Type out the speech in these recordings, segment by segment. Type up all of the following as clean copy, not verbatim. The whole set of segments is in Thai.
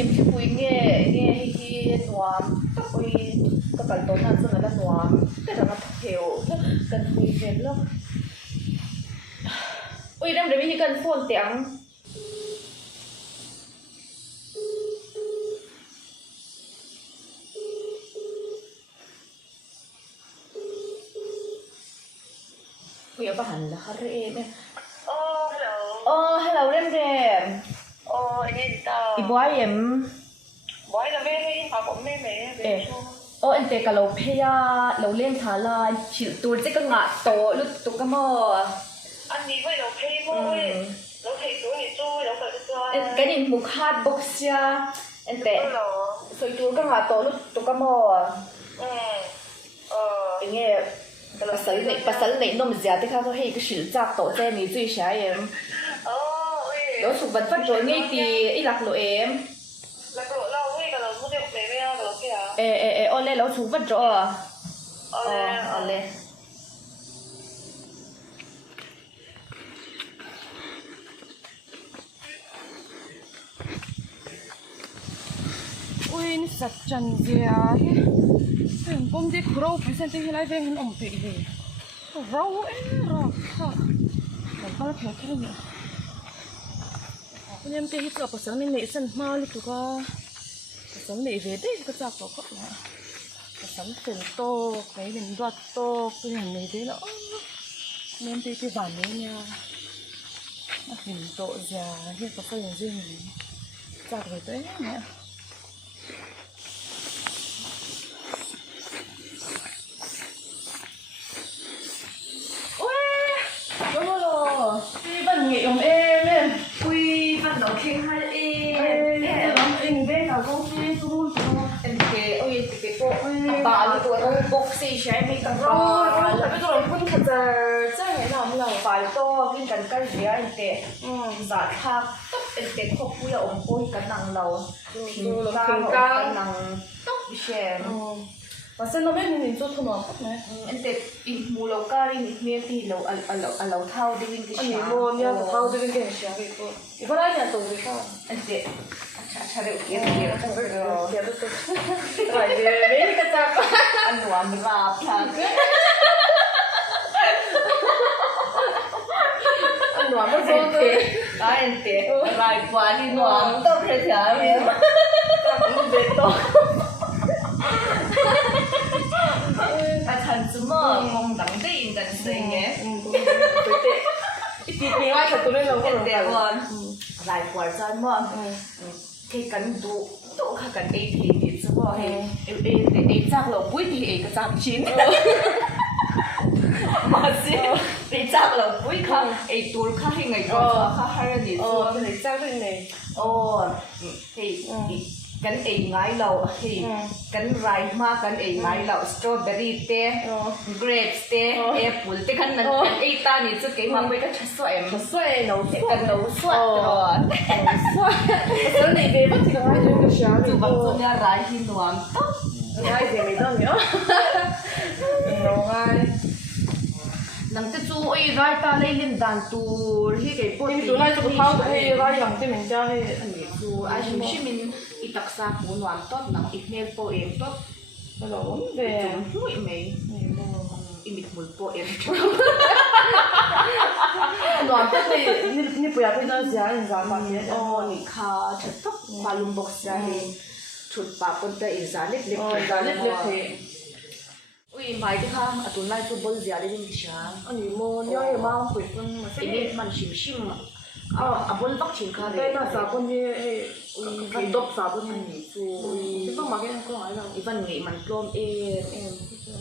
ชิมที่ปุยเงี้ยที่นวมก็ปุยก็กันต้นนั้นส่วนนั้นนวมก็ทำมาเทวกันปุยเย็นแล้วปุยเริ่มเดี๋ยวมีกันโฟนเตียงปุยเอาไปหันแล้วค่ะเรนเนี่ยฮัลโหลเรนanh nghe gì tao?อีบอยเอ็มBói là mẹ họ cũng mẹ về chung. อันเตกับเราเพียเราเล่นทาลาฉิวตัวจะก็งะโตลุกตุกมอ Anh đi với đầu pay môi, đầu pay tuổi này chui, đầu phải chui. cáiนี้มุขฮาร์ดบ็อกซ์อันเตสวยตัวก็งะโตลุกตุกมออย่างเงี้ยภาษาไหนนมเสียที่เขาให้ก็ฉิวจากโตเจนี่จุยใช่เอ็มแล้วสุบันฟัดโดยง่ายดีอีหลักโลเอ็ม Là cái lỗ lâu ấy, cái lỗ mua được mẹ mẹ cái lỗ kia. โอเล่แล้วสุบันโดโอเล่ui ni sạch trần dìa hình bông đi khổ bị sen đi lại về hình ổng bị gì rau ấy rồi hả còn bao nhiêu cái nữa anh em đi hít vào bữa sáng nên nãy sân mau đi tụi con bữa sáng nãy về đấy có chạc vào cậu này bữa sáng tiền to cái mình đoạt to cái hàng này đấy nữa anh em đi cái bản đấy nha hình độ già hiện có cái gì mình chạc về đấy nè đi bằng nghệ ông em quy bắt đầu khen hai em anh bên nào công ty tôi em cái ôi cái bộ bà đi của tôi bốc xì trái mình cầm rồi bây giờ cũng thật là chắc ngày nào cũng là bài to bên cạnh cái gì anh tệ giả thác tóc em tệ khóc vui là ông ôi cái nằng đầu phình cao cái nằng tóc xèm và xem nó biết mình做什么呢？ em tệ mù lâu ca đi miếng thì lâu thao đi bên cái anh sáng mua nha của thao đi bên cái sáng vậy cô 이거 아니야 또 우리가 em tệ 차례 웃기게 돼요 아 이제 매니까 짝 anh hoàn rạp thằng anh nói mà rồi tôi em tệ lại quá đi hoàn tao phải thả miếng cũng biết to thành什么共等的人跟谁呢？对对，ai thật tôi đây là có em tệ còn lại quá chân mà thì cần đủ khác cần ấy thì chứ mà ấy chắc là cuối thì ấy cái chắc chín mà chứ ấy chắc là cuối khác ấy tuổi khác hay ngày còn khác hay là gì chứ cái này chắc cái này thìกันเองไงเรากันไรมากกันเองไงเราสตรอเบอรี่เต้เกรปเต้แอปเปิลเต้กันนั้นกันไอ้ตานี่จะเกี่ยมาไปก็ชัดสวยthật xoay nấu กันเราสวยตลอด xoay cái này về bắt thì có ai chơi cái sáng จูบังตัวเนี่ยร้ายที่นวมต๊อก ai về mấy đâu nữa nấu ai หลังจากจูไอ้ไรตาในเล่นดันตูที่เกี่ยปวด nhưng tối nay tôi thao hay raอย่างที่mình chơi อันนี้จูไอ้ชิมชิมินอีตักซาปูนวมต๊อกหนังอีเมลโปเอ็มต๊อก bây giờ muốn จู về ช่วยไหมอีมิดมุลโปเอ็ม 暖但你不要被那家人家发现 อ๋อนี่ค่ะฉันต้องปาลุมบอกใจชุดปากคนแต่อีสานเล็กๆ 家里也可以 อุ้ยหมายที่ค่ะอัตุนไล่ตัวบอลเสียได้ยินช้า 啊你摸你要有妈回分嘛 ไอ้นี่มันชิมชิมอ่ะบอลต้องชิมค่ะเลย 对那啥分的哎很多啥分的你做你放马给人讲来了 อีวันนี้มันกลมเอง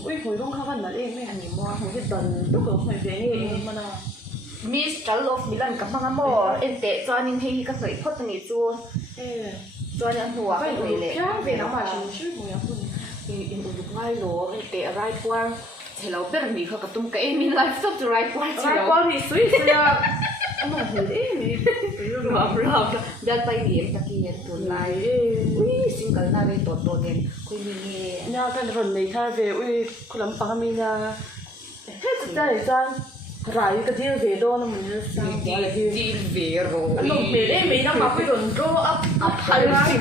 喂回东看看哪里没你摸回去等都可回去你嘛呢 มีสตาร์ลอฟมิลันกับมังงะโมเอ็นเตะจอนินที่ก็เคยพูดตรงนี้จู 哎 จอนินหัว ไป ก็ ดู เลยเลย แค่ไปน้ำมาชิมชื่อมึงยังพูด อีอุลุกไล่โลเอ็นเตะไรกว่าเห็นเราเป็นมีเขากับตุ้มเกย์มีไลฟ์สดไรกว่า ไรกว่าที่สวยสวยอันนั้นเฮ้ยนี่ เราเดินไปเรียนตะเกียนตัวไล่อุ้ยซิงเกิลน่าเลยตัวเนี่ยคุยมี nhà cái phần này khai về ui cô lắm bằng mình nha hết tất cả thời gian rải cái gì về đó nó mình sangจีเวโร anh lồng về đấy mấy năm mà cái đồn rô ấp hay là gì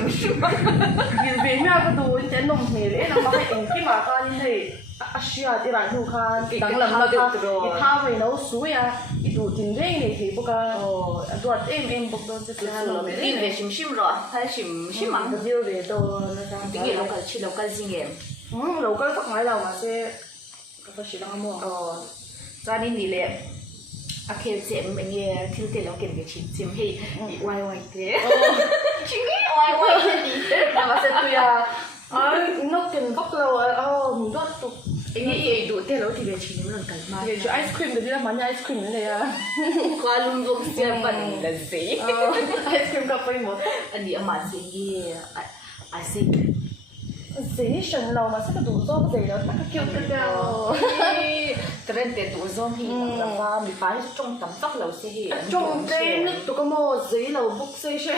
về nhà cái đồ cái lồng về đấy năm mà cái em cái mà cái như thế Asia thì lại thu khan đằng lần là cái thao về nấu suối à cái đồ tiền đấy này thì bốc cái đồ em bốc đóจะ เราตีเวชิมรอถ้าชิมมั้ง cái gì về đó nó sang จริงๆเราก็ชิเราก็จริงๆ เราก็ฝักไม้เรามาเซ่ก็ชิลังมั่ว ตอนนี้นี่แหละโอเคเสียงอย่างเงี้ยที่เราเก็บกับชิมเสียงให้วายเต้ชิมให้วายแต่มาเซ่ตัวนกกินพวกเรามันก็ตุก ไอ้นี่ดูเต้เราที่เวชิมมันกันมาก เดี๋ยวไอศครีมเดี๋ยวนี้มันไอศครีมเลยอ่ะ ความลุ่มลุ่มเสียบันกันสิ ไอศครีมกับไปหมด อันนี้อามาเสียงเงี้ยไอซิก สีฉันเรามาสักดูโซ่สีแล้วตักคิวกันเดียว แต่เป็นแต่ตัวซ้อมที่แบบว่ามีป้ายจงตั้งตักเราเสีย จงเจนึกตัวก็โม่สีเราบุกเซ่ใช่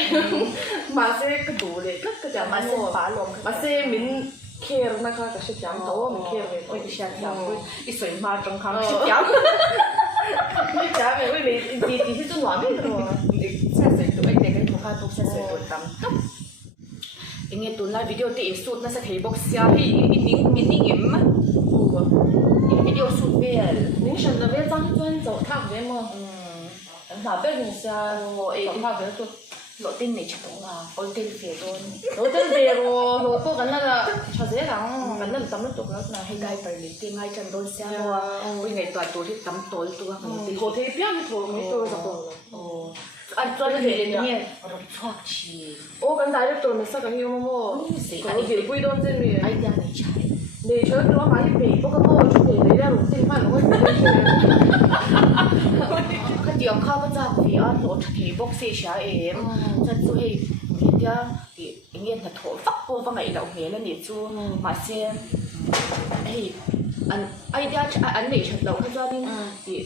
มาเซ่ก็ดูเลยก็จะ มา มา เส้ เซ่ นฟ้าลม มาเซ่มินเคร์นะคะกับชิจังโตมินเคร์เลย โอ้ยดิฉันจำอีสวยมาตรงข้างชิจำ ไม่จ้าไม่ดีที่ตัวหวานไม่ตัว ใช่สวยตัวไอ้เด็กก็ถูกฆ่าทุกใช่สวยตัวตั้มตุ๊บอย่างเงี้ยตัวนั้นวิดีโอที่อินสูตรน่าจะเห็นบอกเสียให้อินนิ่งอิ่มอินวิดีโอสูตรเบล 您选的别张专走踏别么？哪边你家走踏别做？ โหลดติ้งในชั้นตรงอ่ะโอ้ยติ้งเสียตัวนี้ 我这边我不跟那个小姐讲，反正咱们做了那 ให้ได้ไปเลยติ้งให้จันโดนเสียว่าวิ่งในตัวที่ตั้มตัวตัวของติ้ง 火腿边头没做着过了。 โอ้อันตัวนี้เนี่ยเราชอบชี 我跟大家做没啥个有么么，我给贵东这里， ไอ้ยาในใช้ 你说给我买一杯，不跟我出去你那路订饭我不会去。 ก็เดี๋ยวข้าพเจ้าพี่อ้อนโหลดที่บอกเสียชาเองจะช่วยเดี๋ยวอย่างเงี้ยถ้าโถฟักปูฟังไอ้เราเหี้ยแล้วเนี่ยจูมาเสียไอ้อันไอ้เดี๋ยวอันนี้ฉันเราเขาจะนี่ที่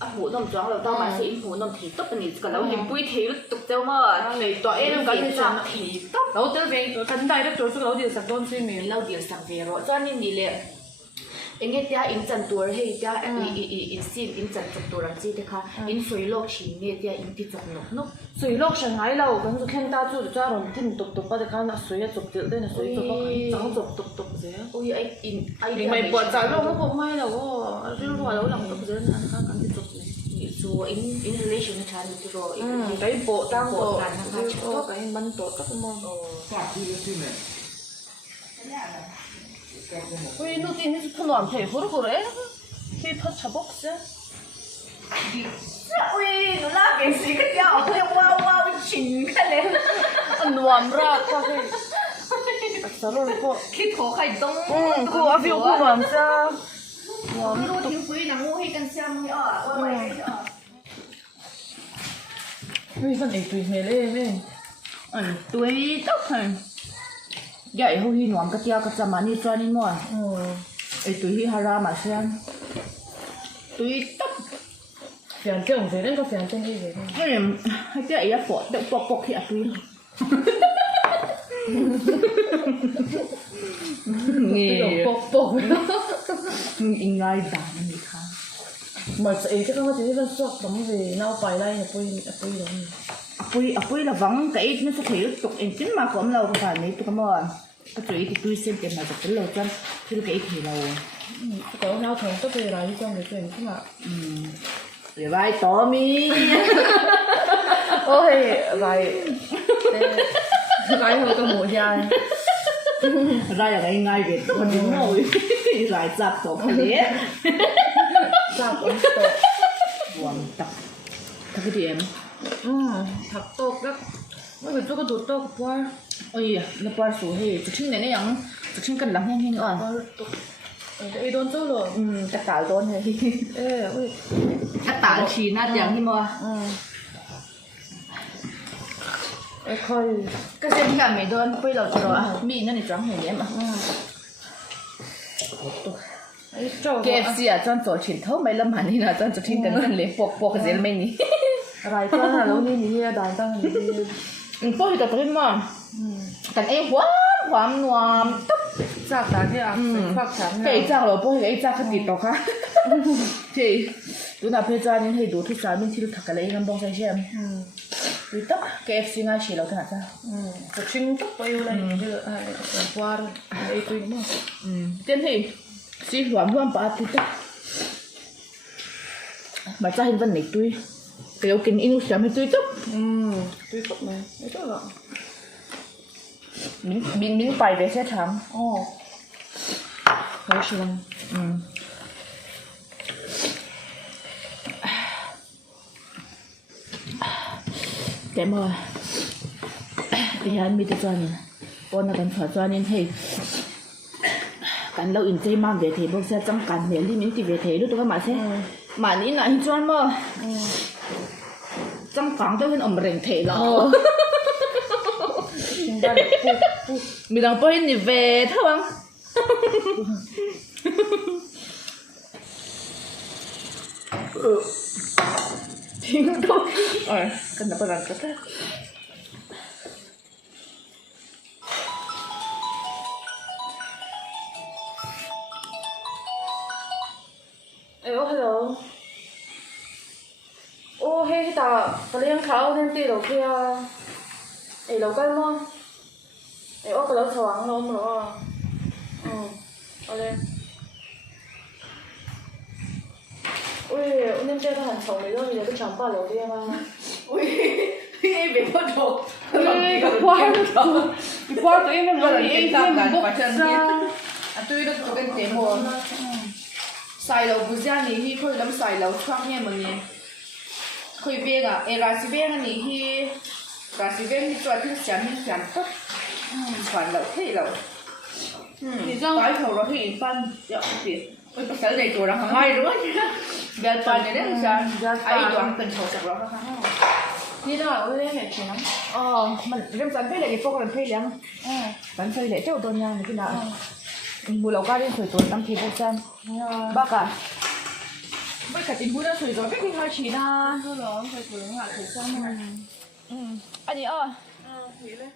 อ่ะหูน้ำจ้องเราต้องมาเสียหูน้ำถีตุ๊บอันนี้ก็เราเห็นปุ้ยถีตุ๊บเจ้ามา 你ตัวเองกันที่สั่ง ถีตุ๊บ เรา这边跟大家做出เราเดี๋ยวสักต้นใช่ไหม เราเดี๋ยวสั่งเวโรจ้านี่นี่เลยอย่างเงี้ยเดี๋ยวอินจันตัวให้เดี๋ยวอินซีอินจันตัวรังจีเด็กค่ะอินสวยโลกชิ้นเนี่ยเดี๋ยวอินที่จบหนุกนุก 水落上海了，跟住看大柱子在那听读读，把这看那水也读读，那水读到长读读读些。 โอ้ยไอ้ 你咪ปวดใจ咯，我บอกไม่แล้วว่าที่รู้ว่าเราหลัง讀者นั่นข้างกันที่จบเลย จูอิน relation กับฉันจูโร cái bộ đang bộ cái mình bộ các món 왜 너 이제 폰 안 돼? 그래 그래? khi thật chả bốc chứ อุ้ยหนูลากเก่งสีก็เดียวเรียกว้าวชิงกันเลย anh làm ra có cái sao rồi cô คิดโถไข่ต้ม cô áp dụng cô làm sao ไม่รู้ทิ้งคุยหนังงูให้กันเสียมั้ยอ่ะว่าไงอ่ะ vì phần ấy tùy mẹ lên đi ตุยต๊อกใหญ่เขาหินหวานกระเจียวกระจามานี่จานี่มั่วไอ้ตุยที่ฮารามาเชียนตุยต๊อก phiền chồng thế nên có phiền chồng gì vậy ให้เจ้าไอ้ยาปอดเด็กปอกที่อัดตุยนี่ bộc bộc ยังไงบ้างมันมีค่ะ mà ấy cái con chỉ là sốt lắm về nấu bài này là bôi lắm ปุ้ยระวังแต่อีกนี่สักทีตกเองจิ้นมาของเราผ่านนี้ตัวกันว่าก็จุยที่ตุยเส้นเต็มมาจากเป็นเราจันที่เราเองเรา có nào thường có về lại trong cái chuyện chứ mà เดี๋ยวไปต่อมี ôi lại lại hồi có mùa dài ได้อย่างง่ายๆเด็ดคนนี้โง่หลายจับตกทะเล chạp ống tổ หวังตับทักเดียม thật tốt đó mấy người cho cái đồ tốt quá โอ้ยแล้วปลาสูเฮจะชิ้นไหนเนี่ยยังจะชิ้นกันหลังแห้งๆอ่ะ cái đốn chỗ rồi จะตายโดนเฮ้ย ê ôi ถ้าตายชีน่าอย่างที่มัว ê khơi ก็เส้นที่กันไม่โดนปุ้ยเราจะรอมีนั่นนี่จังเห็นเนี่ยมั้ง ấy chỗ KFC อ่ะจันโจชิ้นเท่าไม่ละมันนี่นะจันจะชิ้นกันกันเลยปวกเสียไม่นี่ lại cho là lâu nay mình đàn tăng thì ปุ้ยแต่ตัวนี้มั้งกันเอ้หวานนัวตุ๊บ炸弹的啊，发糖的。cái trang rồi bố cái trang khát thịt đó ha thì tôi nào bây giờ nên thấy đủ thức sáng bên thì thật cái lấy ngâm bông say xem vì tất KFC ngay chỉ là cái hạt ra cái trứng chút bao nhiêu này qua rồi đây tôi đúng không tên thì chỉ hoảng hoảng bà thì tất mà cha hình văn này tôi cái đầu kinh inu xem tôi tất tôi tốt này đấy tốt rồi mình bài về sẽ thắng hơi sườn cái mà thì anh mới cho nên con là cần phải cho nên thì cần lâu in chơi mang về thì bông sẽ trong cần để đi mình thì về thế lúc tôi mà sẽ mà ní là cho mà trong phòng tôi vẫn ẩm rèn thể lọ mình đang bơi đi về thôi không tiếng thôi cần là bao cái thế hello ô hey ta cái liên khảo nên đi đầu kia ấy lâu cái mà ấy ô cái lâu thoáng lâu mà ở đây ui nên chơi thằng chồng đấy thôi bây giờ cái chồng ba lâu đi mà ui em bị bắt đầu cái qua tụi em nói thì em bốc ra tôi được cái tiền mua xài lẩu bún giang này thì khơi lắm xài lẩu choang nha mọi người khơi về à ra si về này thì ra si về thì cho thêm chén tất phản lẩu thế lẩu cái thầu đó thì phân dạ thì cái này tôi đang hàng ngày rồi giờ toàn này đấy sao ai toàn cần thầu sạc đó không đi đâu ở đây này chỉ lắm mình đem dẫn về lại cái phô làm phê liền vẫn phê lại chỗ tôi nha này cái nào mùi lẩu cá đi sủi tốn tâm thì vô chân bác à với cả tình mùi đã sủi rồi biết khi hơi chỉ na thôi rồi phải thử hạ thử xem này anh ấy ơi nghỉ đây